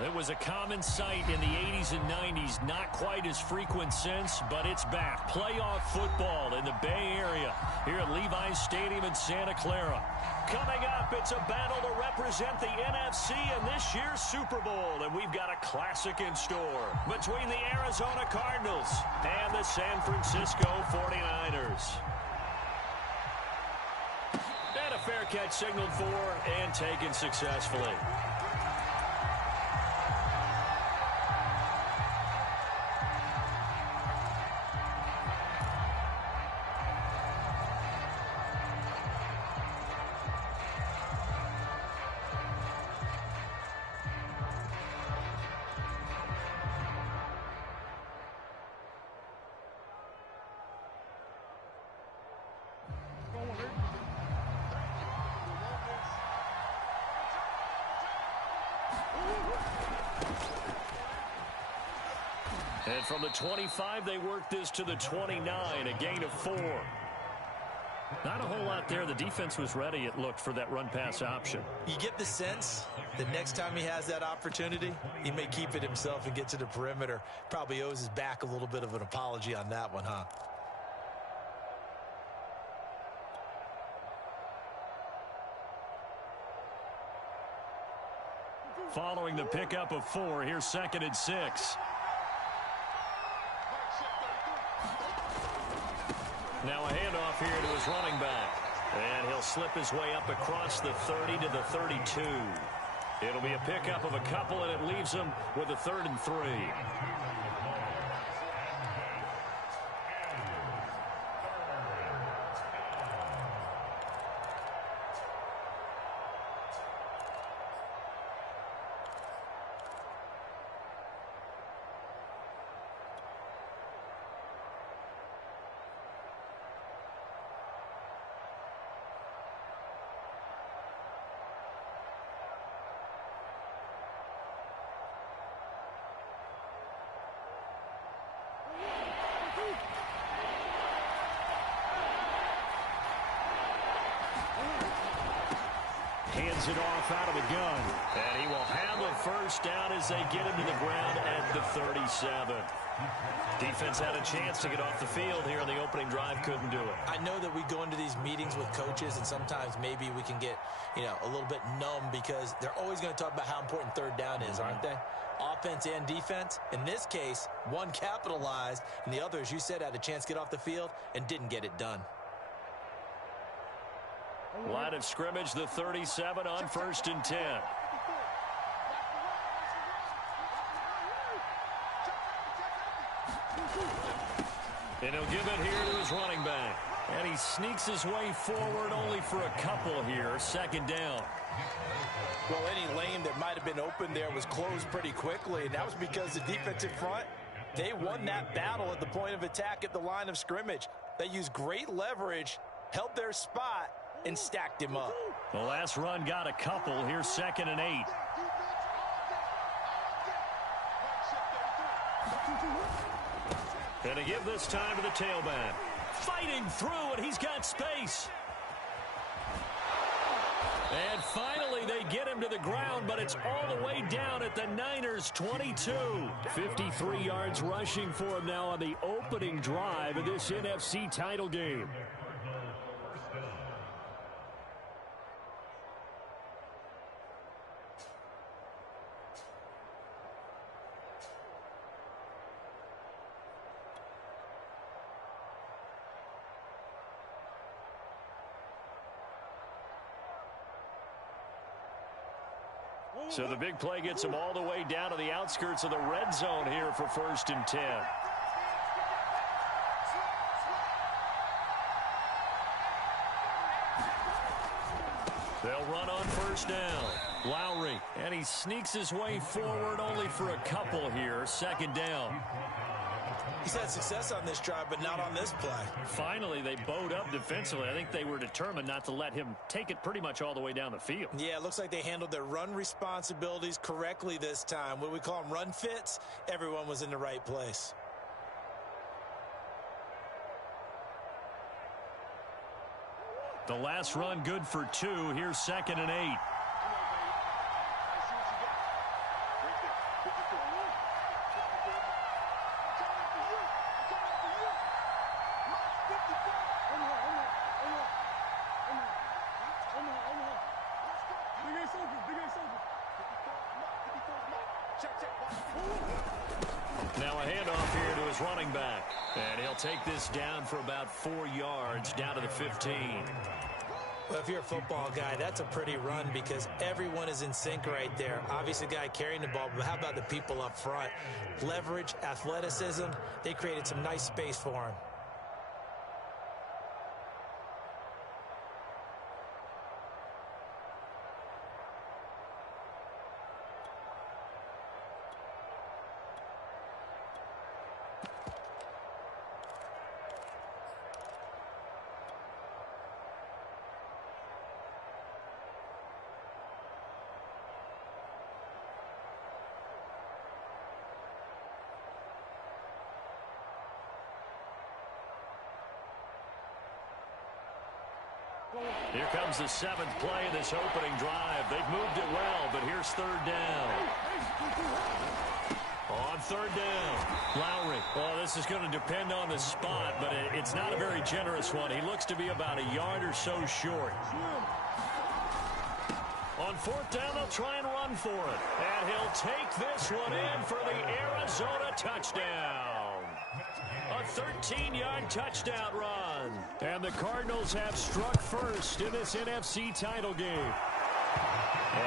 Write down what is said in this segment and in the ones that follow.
It was a common sight in the 80s and 90s. Not quite as frequent since, but it's back. Playoff football in the Bay Area here at Levi's Stadium in Santa Clara. Coming up, it's a battle to represent the NFC in this year's Super Bowl. And we've got a classic in store between the Arizona Cardinals and the San Francisco 49ers. And a fair catch signaled for and taken successfully. And from the 25, they work this to the 29, a gain of 4. Not a whole lot there. The defense was ready, it looked, for that run-pass option. You get the sense that next time he has that opportunity, he may keep it himself and get to the perimeter. Probably owes his back a little bit of an apology on that one, huh? Following the pickup of 4, here's 2nd and 6. Now a handoff here to his running back. And he'll slip his way up across the 30 to the 32. It'll be a pickup of a couple, and it leaves him with a 3rd and 3. Hands it off out of the gun. And he will have a first down as they get him to the ground at the 37. Defense had a chance to get off the field here on the opening drive. Couldn't do it. I know that we go into these meetings with coaches, and sometimes maybe we can get, a little bit numb because they're always going to talk about how important 3rd down is, aren't they? Offense and defense. In this case, one capitalized, and the other, as you said, had a chance to get off the field and didn't get it done. Line of scrimmage, the 37 on 1st and 10. And he'll give it here to his running back. And he sneaks his way forward only for a couple here. 2nd down. Well, any lane that might have been open there was closed pretty quickly, and that was because the defensive front, they won that battle at the point of attack at the line of scrimmage. They used great leverage, held their spot, and stacked him up. The last run got a couple. Here's 2nd and 8. And to give this time to the tailback. Fighting through, and he's got space. And finally, they get him to the ground, but it's all the way down at the Niners' 22. 53 yards rushing for him now on the opening drive of this NFC title game. So the big play gets him all the way down to the outskirts of the red zone here for 1st and 10. They'll run on 1st down. Lowry, and he sneaks his way forward only for a couple here. 2nd down. He's had success on this drive, but not on this play. Finally, they bowed up defensively. I think they were determined not to let him take it pretty much all the way down the field. Yeah, it looks like they handled their run responsibilities correctly this time. What we call them run fits, everyone was in the right place. The last run good for 2. Here's 2nd and 8. Now a handoff here to his running back. And he'll take this down for about 4 yards, down to the 15. Well, if you're a football guy, that's a pretty run because everyone is in sync right there. Obviously, the guy carrying the ball, but how about the people up front? Leverage, athleticism, they created some nice space for him. Here comes the 7th play of this opening drive. They've moved it well, but here's 3rd down. On 3rd down, Lowry. Well, this is going to depend on the spot, but it's not a very generous one. He looks to be about a yard or so short. On 4th down, they'll try and run for it. And he'll take this one in for the Arizona touchdown. A 13-yard touchdown run. And the Cardinals have struck first in this NFC title game.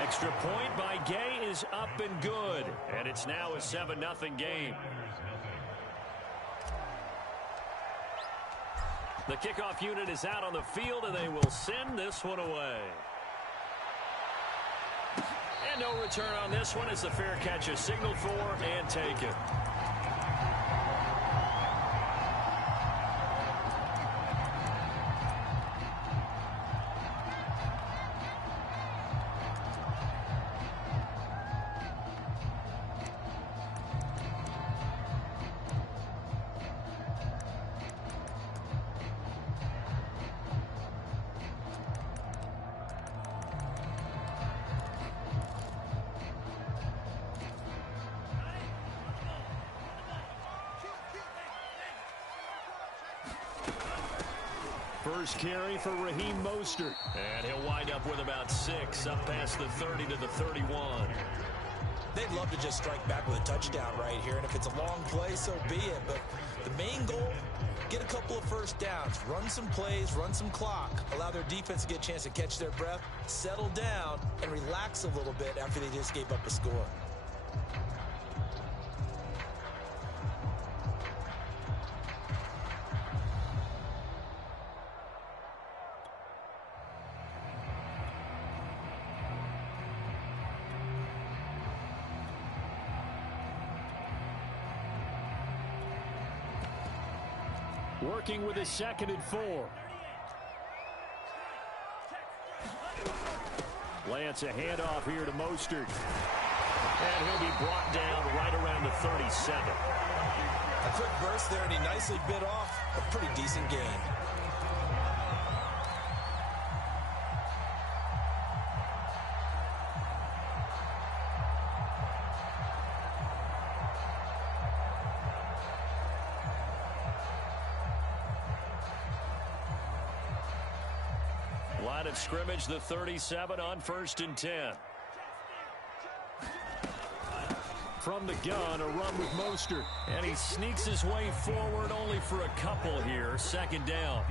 Extra point by Gay is up and good. And it's now a 7-0 game. The kickoff unit is out on the field, and they will send this one away. And no return on this one as the fair catch is signaled for and taken. First carry for Raheem Mostert. And he'll wind up with about 6, up past the 30 to the 31. They'd love to just strike back with a touchdown right here, and if it's a long play, so be it. But the main goal, get a couple of first downs, run some plays, run some clock, allow their defense to get a chance to catch their breath, settle down, and relax a little bit after they just gave up a score. Working with his 2nd and 4. Lance a handoff here to Mostert. And he'll be brought down right around the 37. A quick burst there, and he nicely bit off a pretty decent gain. Line of scrimmage, the 37 on 1st and 10. From the gun, a run with Mostert. And he sneaks his way forward only for a couple here. 2nd down.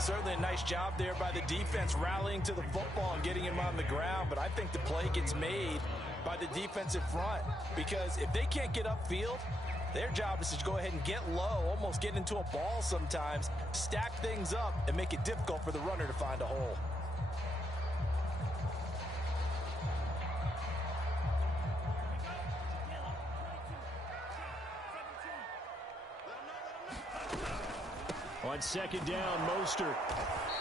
Certainly a nice job there by the defense rallying to the football and getting him on the ground. But I think the play gets made by the defensive front. Because if they can't get upfield, their job is to go ahead and get low, almost get into a ball sometimes, stack things up, and make it difficult for the runner to find a hole. On 2nd down, Mostert.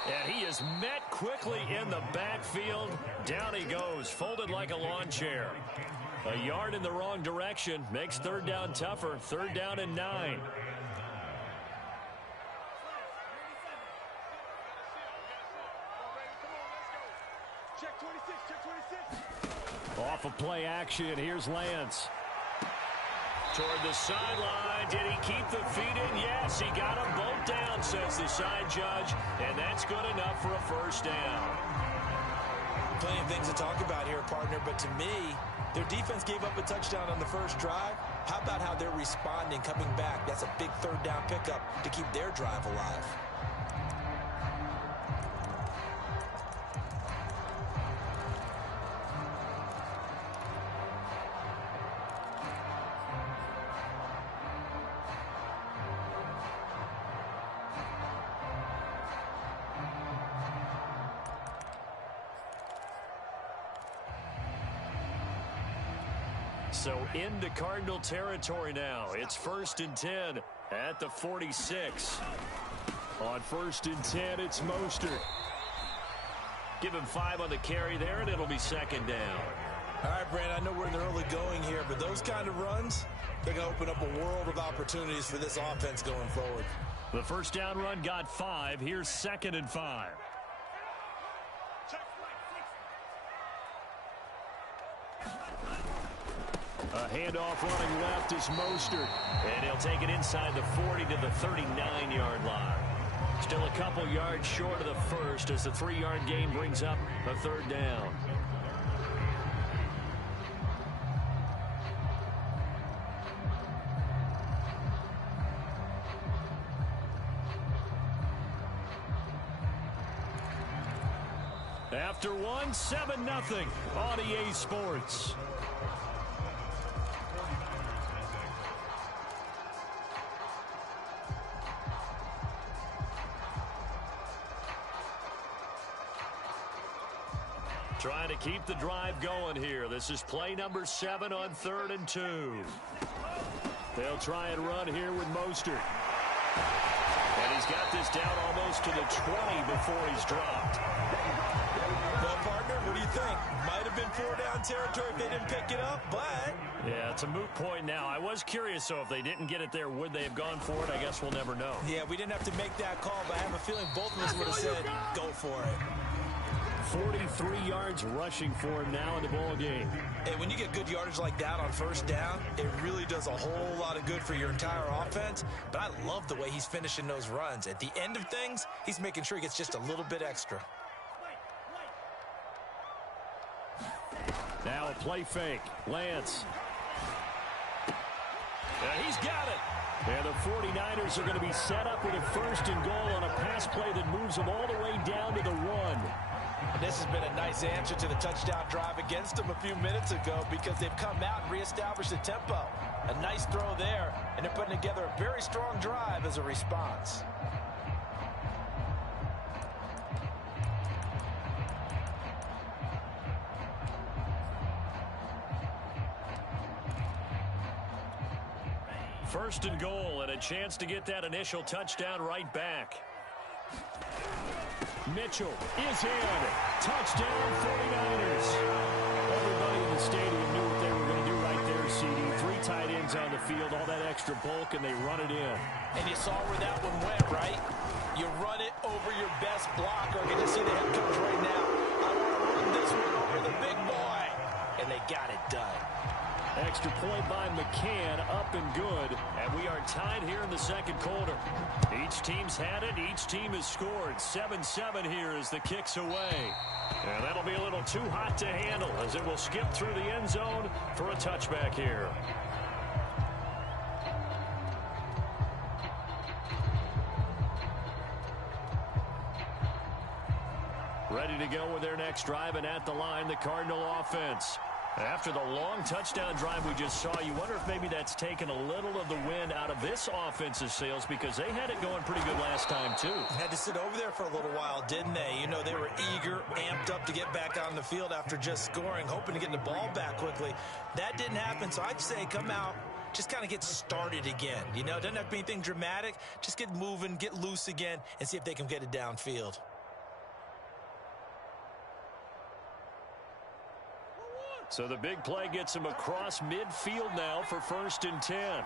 And he is met quickly in the backfield. Down he goes, folded like a lawn chair. A yard in the wrong direction makes 3rd down tougher. 3rd down and 9. Off Off of play action, here's Lance. Toward the sideline. Did he keep the feet in? Yes, he got them both down, says the side judge. And that's good enough for a first down. Plenty of things to talk about here, partner, but to me, their defense gave up a touchdown on the first drive. How about how they're responding, coming back? That's a big third down pickup to keep their drive alive. So into Cardinal territory now. It's 1st and 10 at the 46. On 1st and 10, it's Mostert. Give him 5 on the carry there, and it'll be 2nd down. All right, Brandon, I know we're in the early going here, but those kind of runs, they're going to open up a world of opportunities for this offense going forward. The first down run got 5. Here's 2nd and 5. A handoff running left is Mostert. And he'll take it inside the 40 to the 39-yard line. Still a couple yards short of the first as the 3-yard gain brings up a 3rd down. After one, 7-0 on EA Sports. Trying to keep the drive going here. This is play number 7 on 3rd and 2. They'll try and run here with Mostert. And he's got this down almost to the 20 before he's dropped. Well, partner, what do you think? Might have been 4-down territory if they didn't pick it up, but... Yeah, it's a moot point now. I was curious, so if they didn't get it there, would they have gone for it? I guess we'll never know. Yeah, we didn't have to make that call, but I have a feeling both of us would have said, go for it. 43 yards rushing for him now in the ball game. And when you get good yardage like that on 1st down, it really does a whole lot of good for your entire offense. But I love the way he's finishing those runs. At the end of things, he's making sure he gets just a little bit extra. Now a play fake. Lance. He's got it. And the 49ers are going to be set up with a 1st and goal on a pass play that moves them all the way down to the 1. And this has been a nice answer to the touchdown drive against them a few minutes ago because they've come out and reestablished the tempo. A nice throw there, and they're putting together a very strong drive as a response. First and goal, and a chance to get that initial touchdown right back. Mitchell is in. Touchdown, 49ers. Everybody in the stadium knew what they were going to do right there, CD. 3 tight ends on the field, all that extra bulk, and they run it in. And you saw where that one went, right? You run it over your best blocker. You can see the head coach right now. I want to run this one over the big boy. And they got it done. Extra point by McCann, up and good. And we are tied here in the 2nd quarter. Each team's had it. Each team has scored. 7-7 here as the kick's away. And that'll be a little too hot to handle as it will skip through the end zone for a touchback here. Ready to go with their next drive, and at the line, the Cardinal offense. After the long touchdown drive we just saw, you wonder if maybe that's taken a little of the wind out of this offense's sails because they had it going pretty good last time, too. Had to sit over there for a little while, didn't they? You know, they were eager, amped up to get back on the field after just scoring, hoping to get the ball back quickly. That didn't happen, so I'd say come out, just kind of get started again. You know, it doesn't have to be anything dramatic. Just get moving, get loose again, and see if they can get it downfield. So the big play gets him across midfield now for 1st and 10.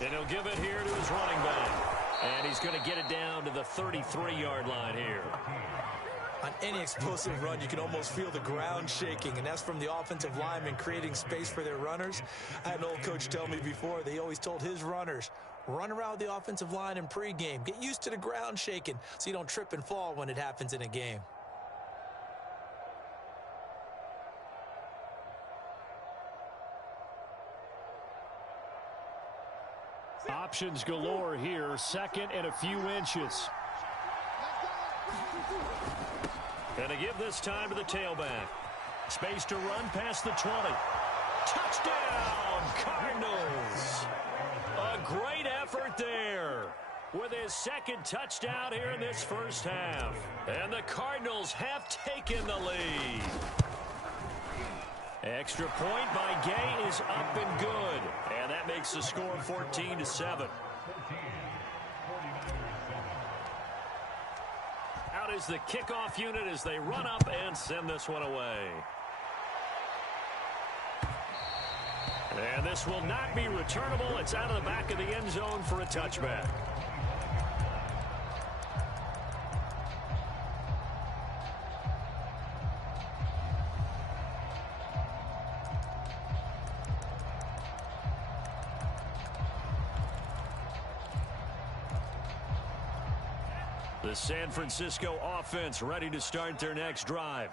And he'll give it here to his running back. And he's going to get it down to the 33-yard line here. On any explosive run, you can almost feel the ground shaking, and that's from the offensive linemen creating space for their runners. I had an old coach tell me before, they always told his runners, run around the offensive line in pregame. Get used to the ground shaking so you don't trip and fall when it happens in a game. Options galore here, second and a few inches. And to give this time to the tailback. Space to run past the 20. Touchdown, Cardinals. A great effort there with his second touchdown here in this first half. And the Cardinals have taken the lead. Extra point by Gay is up and good. And that makes the score 14-7. Out is the kickoff unit as they run up and send this one away. And this will not be returnable. It's out of the back of the end zone for a touchback. The San Francisco offense ready to start their next drive.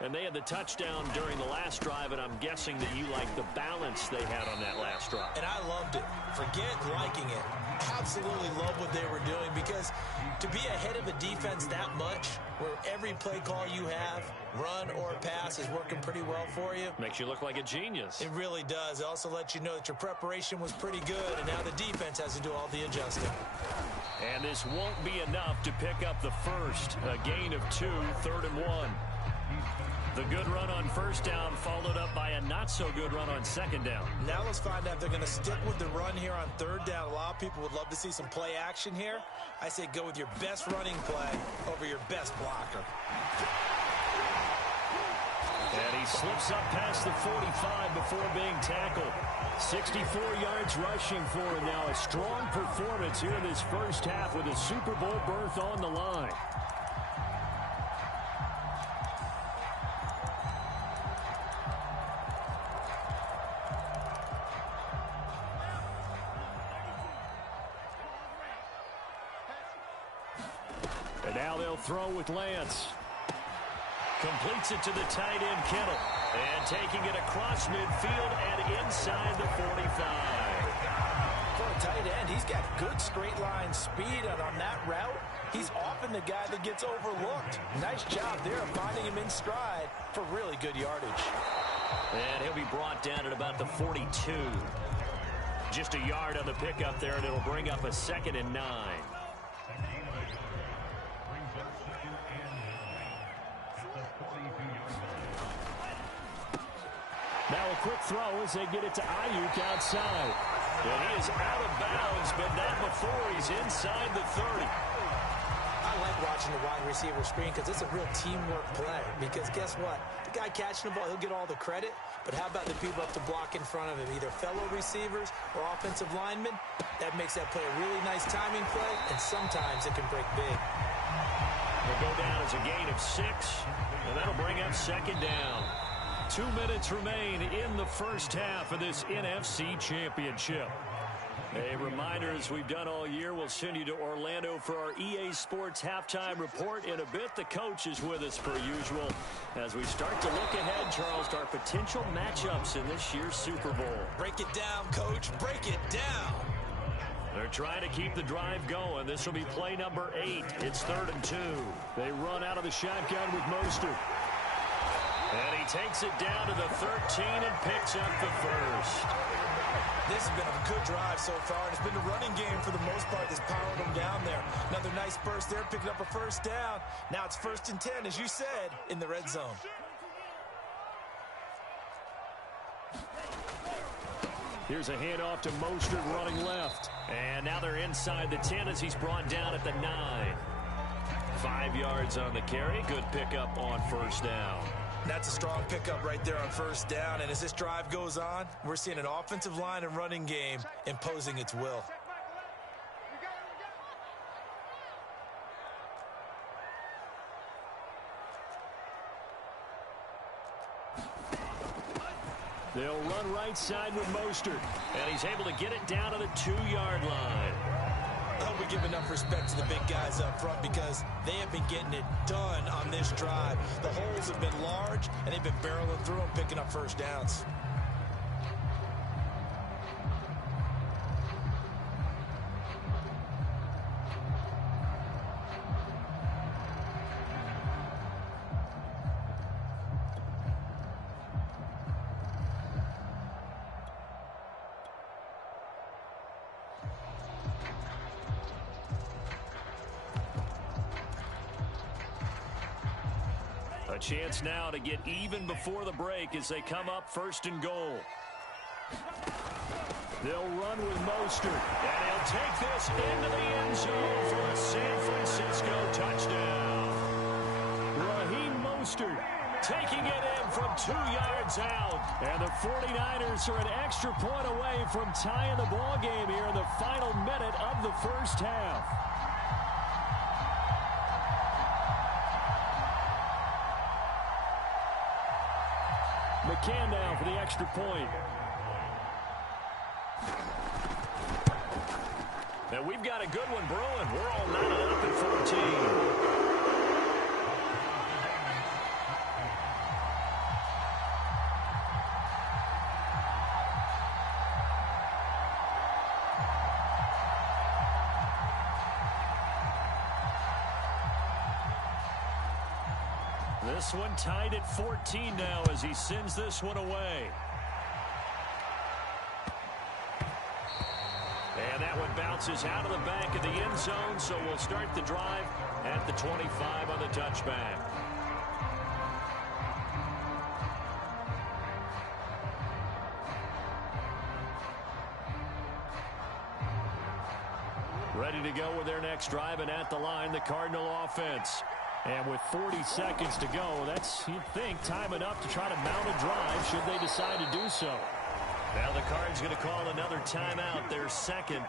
And they had the touchdown during the last drive, and I'm guessing that you like the balance they had on that last drive. And I loved it. Forget liking it. Absolutely love what they were doing, because to be ahead of a defense that much, where every play call you have, run or pass, is working pretty well for you. Makes you look like a genius. It really does. It also lets you know that your preparation was pretty good, and now the defense has to do all the adjusting. And this won't be enough to pick up the first. A gain of 2, 3rd and 1. The good run on first down followed up by a not-so-good run on second down. Now let's find out if they're going to stick with the run here on third down. A lot of people would love to see some play action here. I say go with your best running play over your best blocker. And he slips up past the 45 before being tackled. 64 yards rushing for him now. A strong performance here in this first half with a Super Bowl berth on the line. And now they'll throw with Lance. Completes it to the tight end, Kittle. And taking it across midfield and inside the 45. For a tight end, he's got good straight line speed, and on that route, he's often the guy that gets overlooked. Nice job there of finding him in stride for really good yardage. And he'll be brought down at about the 42. Just a yard on the pickup there, and it'll bring up a 2nd and 9. Now a quick throw as they get it to Ayuk outside. And he is out of bounds, but not before he's inside the 30. I like watching the wide receiver screen because it's a real teamwork play. Because guess what? The guy catching the ball, he'll get all the credit. But how about the people up to block in front of him, either fellow receivers or offensive linemen? That makes that play a really nice timing play, and sometimes it can break big. They'll go down as a gain of 6, and that'll bring up 2nd down. 2 minutes remain in the first half of this NFC Championship. A reminder, as we've done all year, we'll send you to Orlando for our EA Sports halftime report in a bit. The coach is with us per usual as we start to look ahead, Charles, to our potential matchups in this year's Super Bowl. Break it down, Coach. Break it down. They're trying to keep the drive going. This will be play number 8. It's 3rd and 2. They run out of the shotgun with Mostert. And he takes it down to the 13 and picks up the first. This has been a good drive so far. It's been the running game for the most part that's powered them down there. Another nice burst there, picking up a first down. Now it's 1st and 10, as you said, in the red zone. Here's a handoff to Mostert running left. And now they're inside the 10 as he's brought down at the 9. 5 yards on the carry. Good pickup on first down. That's a strong pickup right there on first down. And as this drive goes on, we're seeing an offensive line and running game imposing its will. They'll run right side with Mostert. And he's able to get it down to the 2-yard line. I hope we give enough respect to the big guys up front because they have been getting it done on this drive. The holes have been large, and they've been barreling through them, picking up first downs. A chance now to get even before the break as they come up 1st and goal. They'll run with Mostert, and he'll take this into the end zone for a San Francisco touchdown. Raheem Mostert taking it in from 2 yards out. And the 49ers are an extra point away from tying the ball game here in the final minute of the first half. McCann down for the extra point. And we've got a good one brewing. We're all knotted up at 14. This one tied at 14 now as he sends this one away. And that one bounces out of the back of the end zone, so we'll start the drive at the 25 on the touchback. Ready to go with their next drive, and at the line, the Cardinal offense. And with 40 seconds to go, that's, you'd think, time enough to try to mount a drive should they decide to do so. Now the Cards going to call another timeout, their second,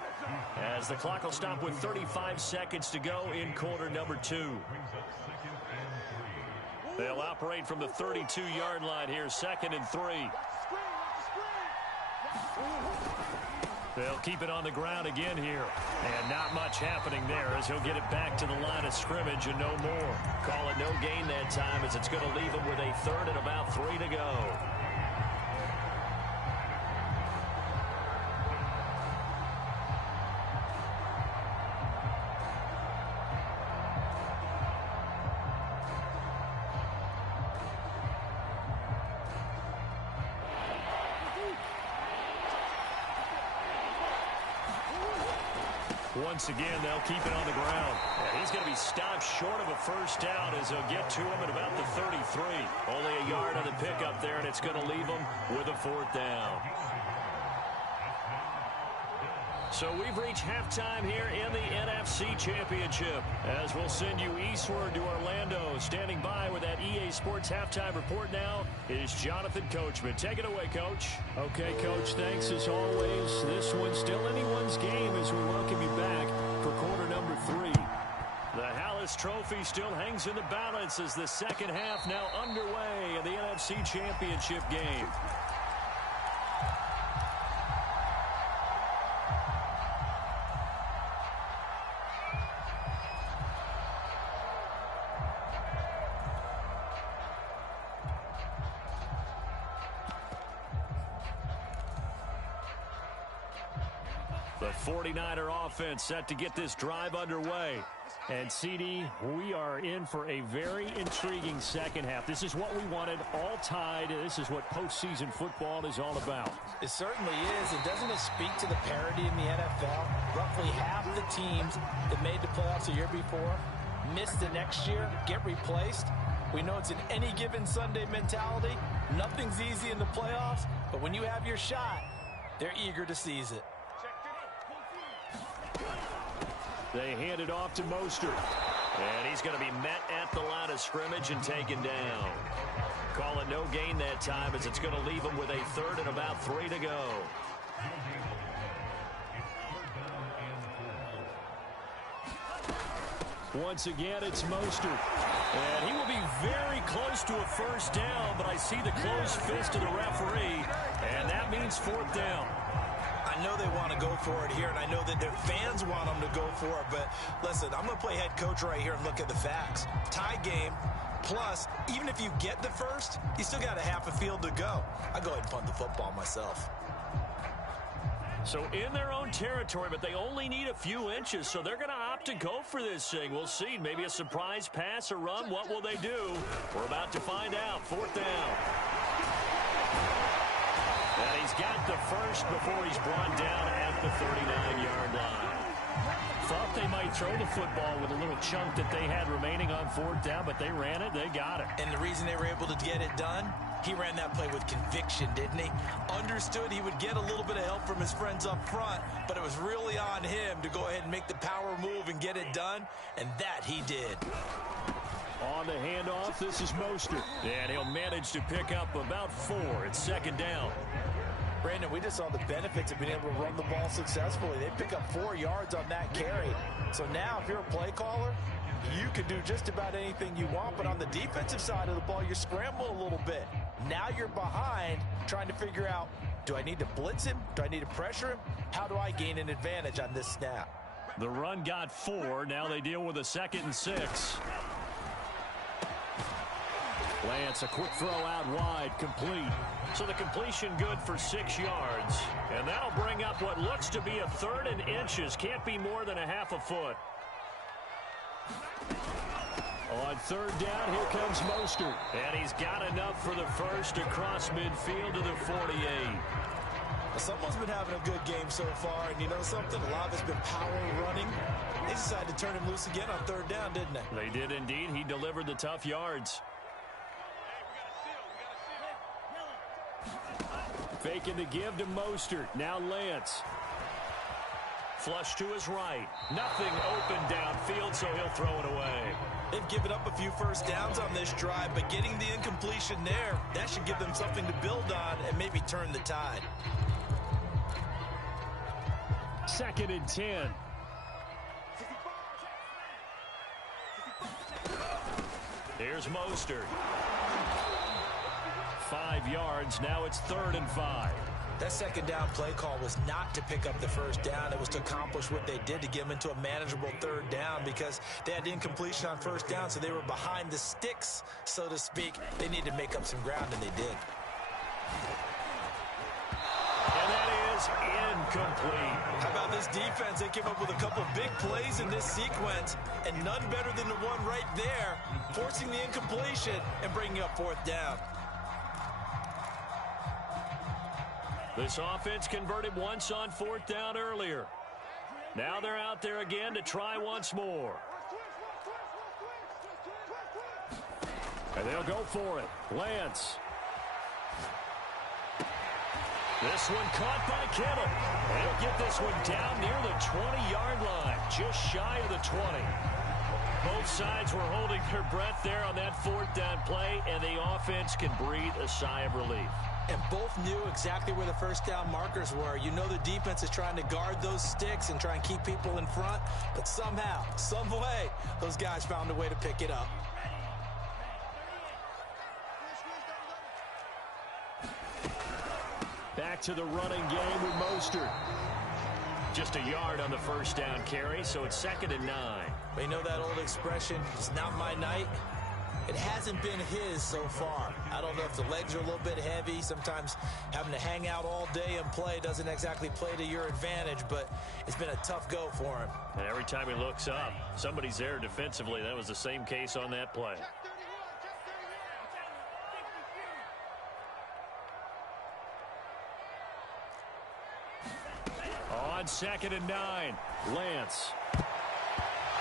as the clock will stop with 35 seconds to go in quarter number 2. They'll operate from the 32-yard line here, 2nd and 3. They'll keep it on the ground again here. And not much happening there as he'll get it back to the line of scrimmage and no more. Call it no gain that time as it's going to leave him with a 3rd and about 3 to go. Once again, they'll keep it on the ground. And he's going to be stopped short of a first down as he'll get to him at about the 33. Only a yard on the pickup there, and it's going to leave him with a 4th down. So we've reached halftime here in the NFC Championship as we'll send you eastward to Orlando. Standing by with that EA Sports halftime report now is Jonathan Coachman. Take it away, Coach. Okay, Coach, thanks as always. This one's still anyone's game as we welcome you back for quarter number 3. The Hallis Trophy still hangs in the balance as the second half now underway in the NFC Championship game. The 49er offense set to get this drive underway. And, CD, we are in for a very intriguing second half. This is what we wanted, all tied. This is what postseason football is all about. It certainly is. And doesn't it speak to the parity in the NFL? Roughly half the teams that made the playoffs the year before missed the next year, get replaced. We know it's an any given Sunday mentality. Nothing's easy in the playoffs, but when you have your shot, they're eager to seize it. They hand it off to Mostert. And he's going to be met at the line of scrimmage and taken down. Call it no gain that time as it's going to leave him with a 3rd and about 3 to go. Once again, it's Mostert. And he will be very close to a first down, but I see the closed fist of the referee And that means 4th down. I know they want to go for it here, and I know that their fans want them to go for it, but listen, I'm going to play head coach right here and look at the facts. Tie game, plus, even if you get the first, you still got a half a field to go. I go ahead and punt the football myself. So in their own territory, but they only need a few inches, so they're going to opt to go for this thing. We'll see. Maybe a surprise pass or run. What will they do? We're about to find out. 4th down. And he's got the first before he's brought down at the 39-yard line. Thought they might throw the football with a little chunk that they had remaining on 4th down, but they ran it. They got it. And the reason they were able to get it done, he ran that play with conviction, didn't he? Understood he would get a little bit of help from his friends up front, but it was really on him to go ahead and make the power move and get it done, and that he did. On the handoff, this is Mostert. And he'll manage to pick up about 4. It's 2nd down. Brandon, we just saw the benefits of being able to run the ball successfully. They pick up 4 yards on that carry. So now, if you're a play caller, you can do just about anything you want. But on the defensive side of the ball, you're scrambling a little bit. Now you're behind, trying to figure out, do I need to blitz him? Do I need to pressure him? How do I gain an advantage on this snap? The run got 4. Now they deal with a 2nd and 6. Lance, a quick throw out wide, complete. So the completion good for 6 yards. And that'll bring up what looks to be a 3rd and inches. Can't be more than a half a foot. On 3rd down, here comes Mostert. And he's got enough for the first across midfield to the 48. Someone's been having a good game so far, and you know something? A lot of it's been power running. They decided to turn him loose again on 3rd down, didn't they? They did indeed. He delivered the tough yards. Faking the give to Mostert. Now Lance. Flush to his right. Nothing open downfield, so he'll throw it away. They've given up a few first downs on this drive, but getting the incompletion there, that should give them something to build on and maybe turn the tide. 2nd and 10. Here's Mostert. 5 yards. Now it's 3rd and 5. That 2nd down play call was not to pick up the first down. It was to accomplish what they did to get them into a manageable 3rd down because they had incompletion on 1st down, so they were behind the sticks, so to speak. They needed to make up some ground, and they did. And that is incomplete. How about this defense? They came up with a couple big plays in this sequence, and none better than the one right there, forcing the incompletion and bringing up 4th down. This offense converted once on 4th down earlier. Now they're out there again to try once more. And they'll go for it. Lance. This one caught by Kittle. They'll get this one down near the 20-yard line, just shy of the 20. Both sides were holding their breath there on that 4th down play, and the offense can breathe a sigh of relief. And both knew exactly where the first down markers were. You know the defense is trying to guard those sticks and try and keep people in front, but somehow, some way, those guys found a way to pick it up. Back to the running game with Mostert. Just a yard on the first down carry, so it's 2nd and 9. But you know that old expression, it's not my night? It hasn't been his so far. I don't know if the legs are a little bit heavy. Sometimes having to hang out all day and play doesn't exactly play to your advantage, but it's been a tough go for him. And every time he looks up, somebody's there defensively. That was the same case on that play. On 2nd and 9, Lance.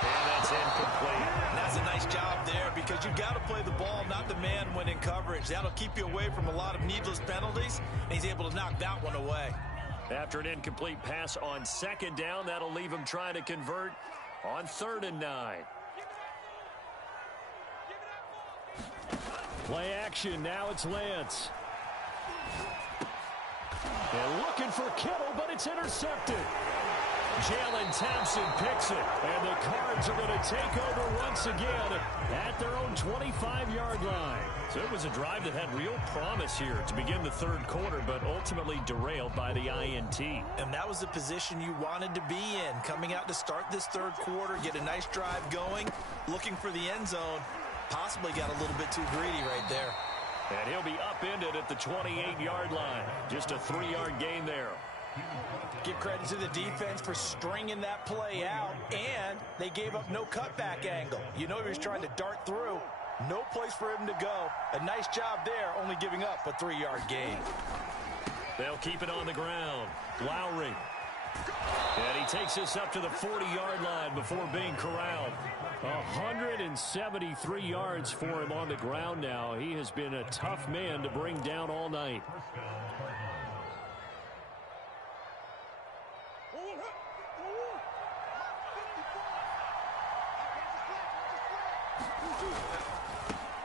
And that's incomplete. And that's a nice job there because you've got to play the ball, not the man when in coverage. That'll keep you away from a lot of needless penalties, and he's able to knock that one away. After an incomplete pass on 2nd down, that'll leave him trying to convert on 3rd and 9. Play action. Now it's Lance. And looking for Kittle, but it's intercepted. Jalen Thompson picks it, and the Cards are going to take over once again at their own 25-yard line. So it was a drive that had real promise here to begin the third quarter, but ultimately derailed by the INT. And that was the position you wanted to be in, coming out to start this third quarter, get a nice drive going, looking for the end zone. Possibly got a little bit too greedy right there. And he'll be upended at the 28-yard line. Just a 3-yard gain there. Give credit to the defense for stringing that play out, and they gave up no cutback angle. You know he was trying to dart through. No place for him to go. A nice job there, only giving up a 3-yard gain. They'll keep it on the ground. Lowry. And he takes this up to the 40-yard line before being corralled. 173 yards for him on the ground now. He has been a tough man to bring down all night.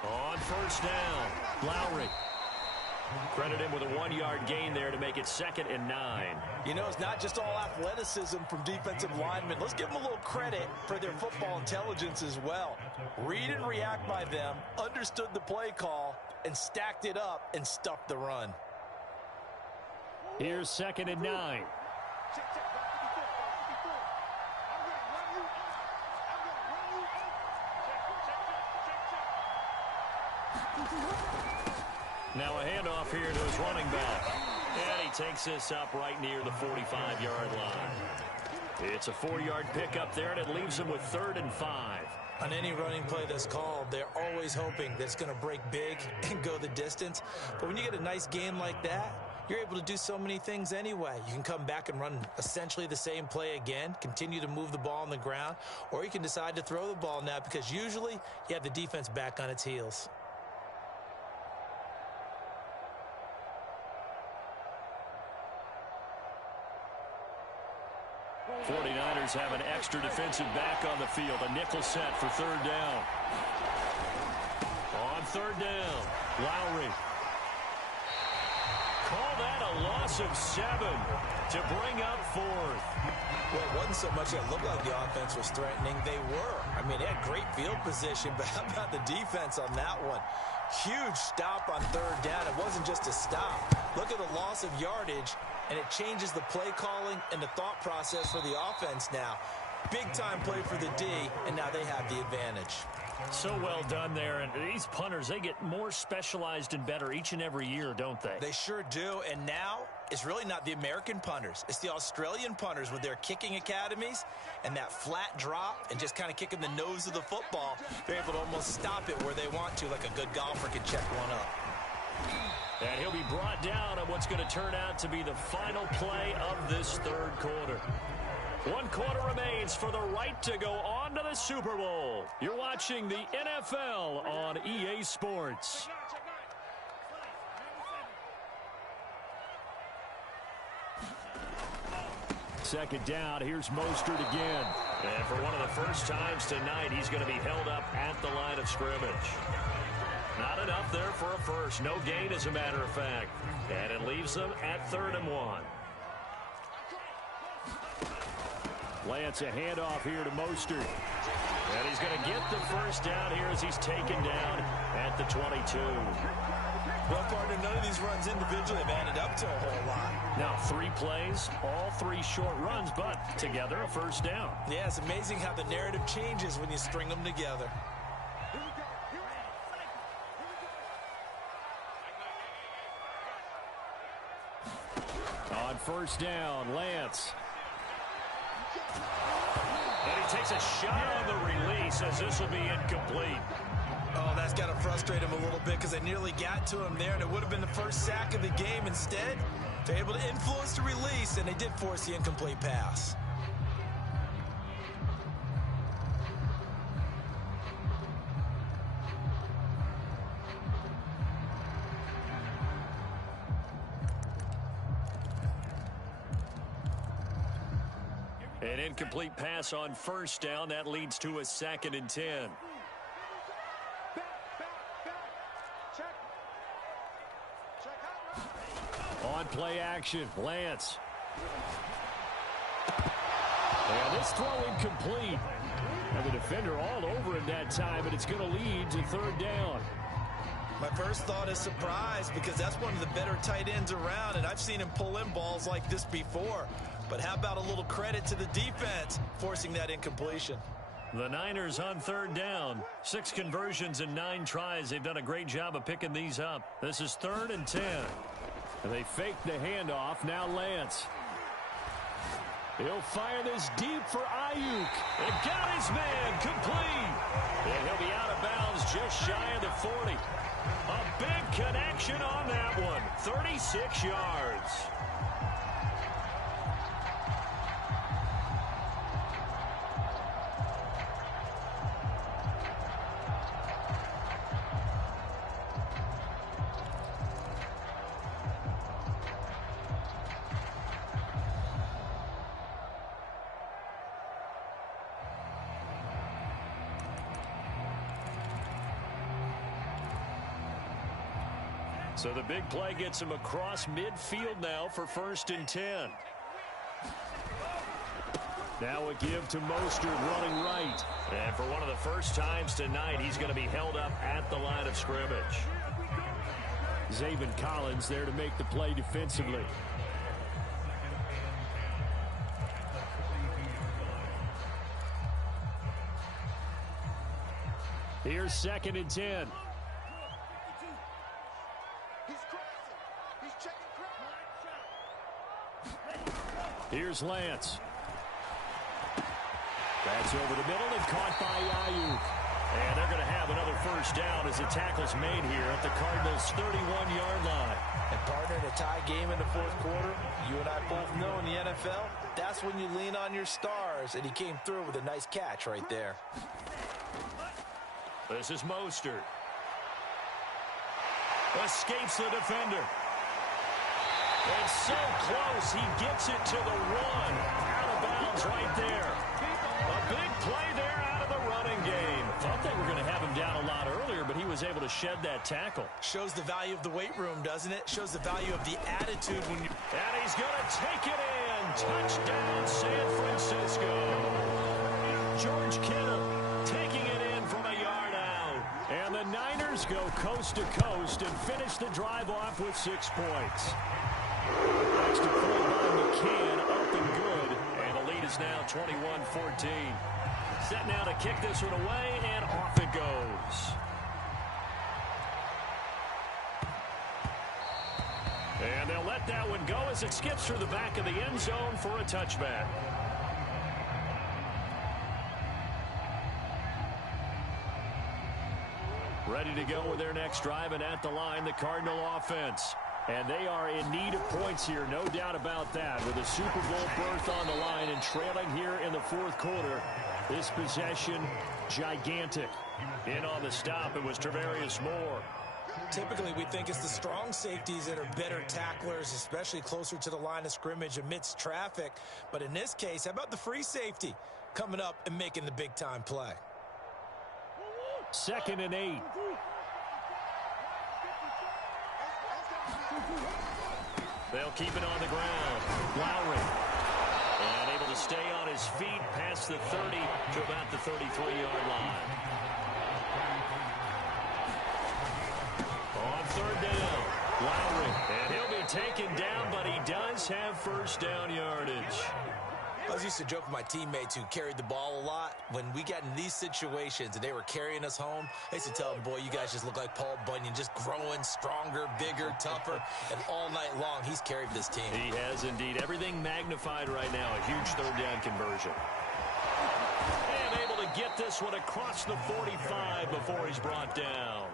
On first down, Lowry. Credit him with a 1-yard gain there to make it 2nd and 9. You know, it's not just all athleticism from defensive linemen. Let's give them a little credit for their football intelligence as well. Read and react by them, understood the play call, and stacked it up and stuffed the run. Here's 2nd and 9. Now a handoff here to his running back. And he takes this up right near the 45-yard line. It's a 4-yard pickup there, and it leaves him with 3rd and 5. On any running play that's called, they're always hoping that it's going to break big and go the distance. But when you get a nice gain like that, you're able to do so many things anyway. You can come back and run essentially the same play again, continue to move the ball on the ground, or you can decide to throw the ball now because usually you have the defense back on its heels. 49ers have an extra defensive back on the field. A nickel set for 3rd down. On 3rd down, Lowry. Call that a loss of 7 to bring up 4th. Well, it wasn't so much that it looked like the offense was threatening. They were. I mean, they had great field position, but how about the defense on that one? Huge stop on 3rd down. It wasn't just a stop. Look at the loss of yardage, and it changes the play calling and the thought process for the offense now. Big-time play for the D, and now they have the advantage. So well done there, and these punters, they get more specialized and better each and every year, don't they? They sure do, and now it's really not the American punters. It's the Australian punters with their kicking academies and that flat drop and just kind of kicking the nose of the football. They're able to almost stop it where they want to, like a good golfer can check one up. And he'll be brought down on what's going to turn out to be the final play of this 3rd quarter. 1 quarter remains for the right to go on to the Super Bowl. You're watching the NFL on EA Sports. Second down, here's Mostert again. And for one of the first times tonight, he's going to be held up at the line of scrimmage. Not enough there for a first. No gain, as a matter of fact. And it leaves them at 3rd and 1. Lance, a handoff here to Mostert. And he's going to get the first down here as he's taken down at the 22. Well, partner, none of these runs individually have added up to a whole lot. Now 3 plays, all 3 short runs, but together a first down. Yeah, it's amazing how the narrative changes when you string them together. On first down, Lance. And he takes a shot on the release as this will be incomplete. Oh, that's got to frustrate him a little bit because they nearly got to him there, and it would have been the first sack of the game. Instead, they're able to influence the release, and they did force the incomplete pass. An incomplete pass on first down. That leads to a 2nd and 10. On play action, Lance. And this throw incomplete. And the defender all over him that time, and it's going to lead to 3rd down. My first thought is surprise because that's one of the better tight ends around, and I've seen him pull in balls like this before. But how about a little credit to the defense forcing that incompletion? The Niners on third down. 6 conversions and 9 tries. They've done a great job of picking these up. This is 3rd and 10. And they fake the handoff. Now Lance. He'll fire this deep for Ayuk. And got his man complete. And he'll be out of bounds just shy of the 40. A big connection on that one. 36 yards. So the big play gets him across midfield now for 1st and 10. Now a give to Mostert running right. And for one of the first times tonight, he's going to be held up at the line of scrimmage. Zaven Collins there to make the play defensively. Here's 2nd and 10. Here's Lance. That's over the middle and caught by Ayuk. And they're going to have another first down as the tackle's made here at the Cardinals' 31-yard line. And partner, in a tie game in the 4th quarter, you and I both know in the NFL, that's when you lean on your stars. And he came through with a nice catch right there. This is Mostert. Escapes the defender. And so close, he gets it to the 1. Out of bounds right there. A big play there out of the running game. Thought they were going to have him down a lot earlier, but he was able to shed that tackle. Shows the value of the weight room, doesn't it? Shows the value of the attitude when you... And he's going to take it in. Touchdown, San Francisco. George Kittle taking it in from a yard out. And the Niners go coast to coast and finish the drive off with 6 points. Extra point by McCann, up and good. And the lead is now 21-14. Set now to kick this one away, and off it goes. And they'll let that one go as it skips through the back of the end zone for a touchback. Ready to go with their next drive, and at the line, the Cardinal offense. And they are in need of points here, no doubt about that. With a Super Bowl berth on the line and trailing here in the 4th quarter, this possession, gigantic. In on the stop, it was Travarius Moore. Typically, we think it's the strong safeties that are better tacklers, especially closer to the line of scrimmage amidst traffic. But in this case, how about the free safety coming up and making the big-time play? 2nd and 8. They'll keep it on the ground. Lowry. And able to stay on his feet past the 30 to about the 33-yard line. On 3rd down, Lowry. And he'll be taken down, but he does have first down yardage. I was used to joke with my teammates who carried the ball a lot. When we got in these situations and they were carrying us home, I used to tell them, boy, you guys just look like Paul Bunyan, just growing stronger, bigger, tougher. And all night long, he's carried this team. He has indeed. Everything magnified right now. A huge 3rd down conversion. And able to get this one across the 45 before he's brought down.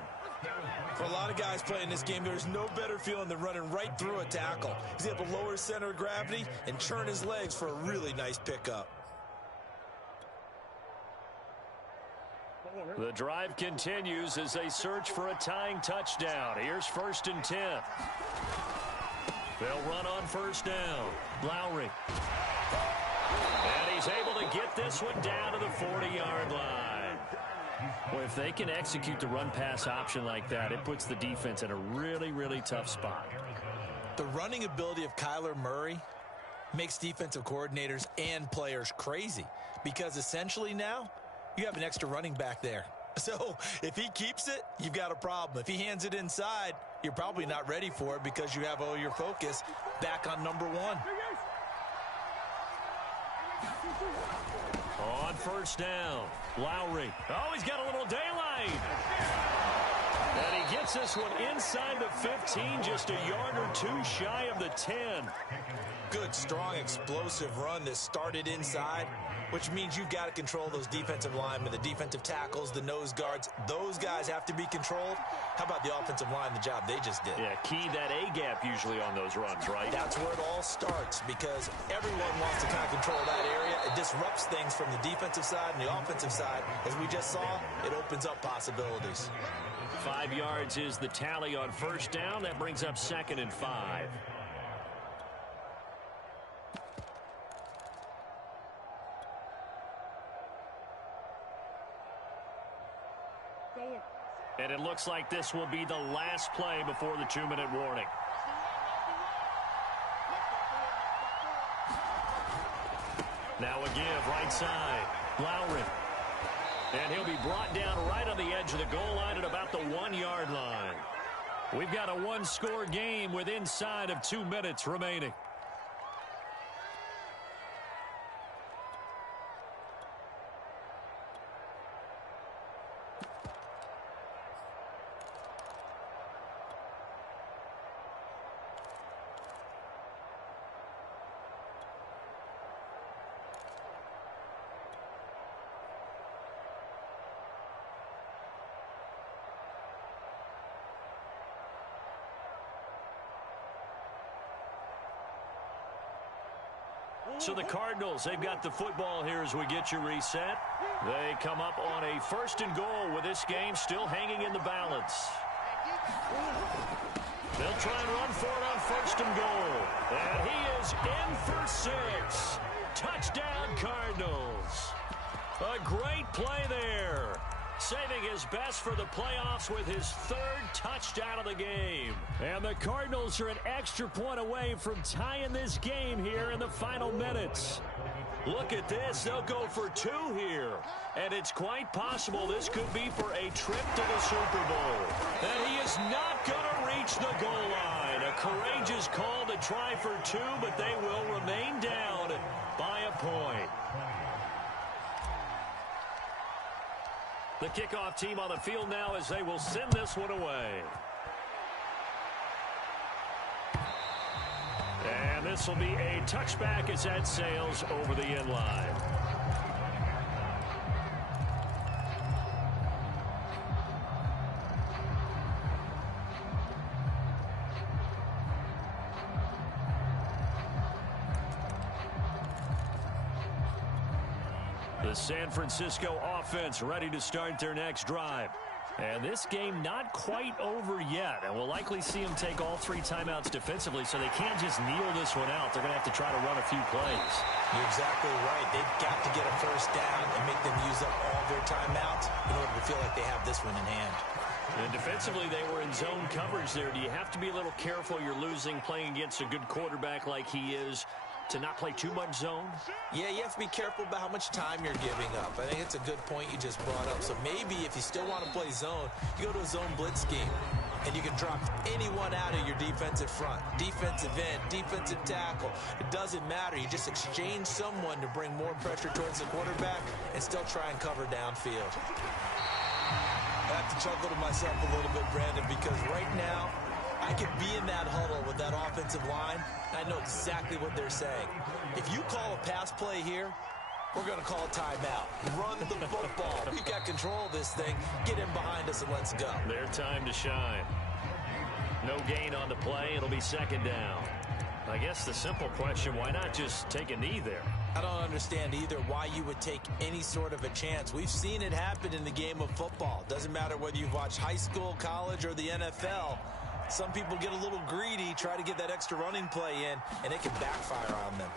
For a lot of guys playing this game, there's no better feeling than running right through a tackle. He's able to lower his center of gravity and churn his legs for a really nice pickup. The drive continues as they search for a tying touchdown. Here's 1st and 10. They'll run on 1st down. Lowry. And he's able to get this one down to the 40-yard line. Well, if they can execute the run-pass option like that, it puts the defense in a really, really tough spot. The running ability of Kyler Murray makes defensive coordinators and players crazy because essentially now you have an extra running back there. So if he keeps it, you've got a problem. If he hands it inside, you're probably not ready for it because you have all your focus back on number one. On first down, Lowry. Oh, he's got a little daylight. And he gets this one inside the 15, just a yard or two shy of the 10. Good, strong, explosive run that started inside, which means you've got to control those defensive linemen, the defensive tackles, the nose guards. Those guys have to be controlled. How about the offensive line, the job they just did? Yeah, key that A-gap usually on those runs, right? That's where it all starts because everyone wants to kind of control that area. It disrupts things from the defensive side and the offensive side. As we just saw, it opens up possibilities. 5 yards is the tally on first down. That brings up 2nd and 5. And it looks like this will be the last play before the 2-minute warning. Now a give, right side. Lowry. And he'll be brought down right on the edge of the goal line at about the 1-yard line. We've got a 1-score game with inside of 2 minutes remaining. So the Cardinals, they've got the football here as we get you reset. They come up on a 1st and goal with this game still hanging in the balance. They'll try and run for it on 1st and goal. And he is in for 6. Touchdown, Cardinals. A great play there. Saving his best for the playoffs with his 3rd touchdown of the game. And the Cardinals are an extra point away from tying this game here in the final minutes. Look at this. They'll go for 2 here. And it's quite possible this could be for a trip to the Super Bowl. And he is not going to reach the goal line. A courageous call to try for 2, but they will remain down by a point. The kickoff team on the field now as they will send this one away. And this will be a touchback as that sails over the end line. The San Francisco offense ready to start their next drive. And this game not quite over yet. And we'll likely see them take all 3 timeouts defensively, so they can't just kneel this one out. They're going to have to try to run a few plays. You're exactly right. They've got to get a 1st down and make them use up all their timeouts in order to feel like they have this one in hand. And defensively, they were in zone coverage there. Do you have to be a little careful? You're losing playing against a good quarterback like he is, to not play too much zone? Yeah, you have to be careful about how much time you're giving up. I think it's a good point you just brought up. So maybe if you still want to play zone, you go to a zone blitz scheme, and you can drop anyone out of your defensive front, defensive end, defensive tackle. It doesn't matter. You just exchange someone to bring more pressure towards the quarterback and still try and cover downfield. I have to chuckle to myself a little bit, Brandon, because right now, I could be in that huddle with that offensive line. I know exactly what they're saying. If you call a pass play here, we're going to call a timeout. Run the football. We've got control of this thing. Get in behind us and let's go. Their time to shine. No gain on the play. It'll be 2nd down. I guess the simple question, why not just take a knee there? I don't understand either why you would take any sort of a chance. We've seen it happen in the game of football. Doesn't matter whether you've watched high school, college, or the NFL. Some people get a little greedy, try to get that extra running play in, and it can backfire on them.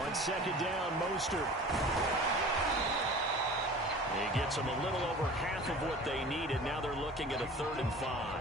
On 2nd down, Mostert. He gets them a little over half of what they needed. Now they're looking at a 3rd and 5.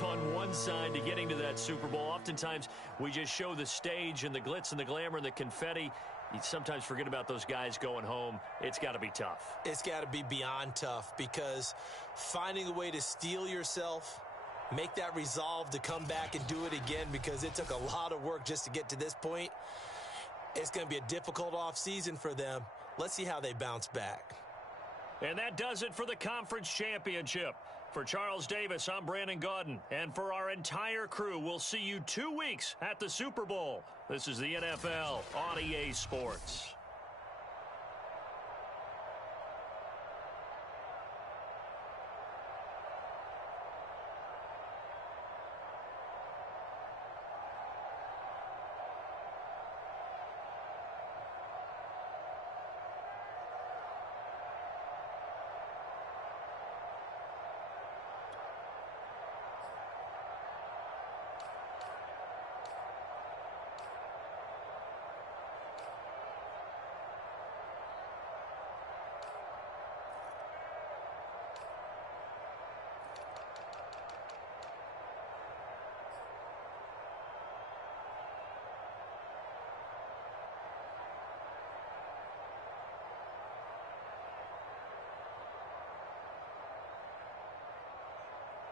focus on one side to getting to that Super Bowl. Oftentimes, we just show the stage and the glitz and the glamour and the confetti. You sometimes forget about those guys going home. It's got to be tough. It's got to be beyond tough, because finding a way to steel yourself, make that resolve to come back and do it again, because it took a lot of work just to get to this point. It's going to be a difficult offseason for them. Let's see how they bounce back. And that does it for the conference championship. For Charles Davis, I'm Brandon Gaudin. And for our entire crew, we'll see you 2 weeks at the Super Bowl. This is the NFL on EA Sports.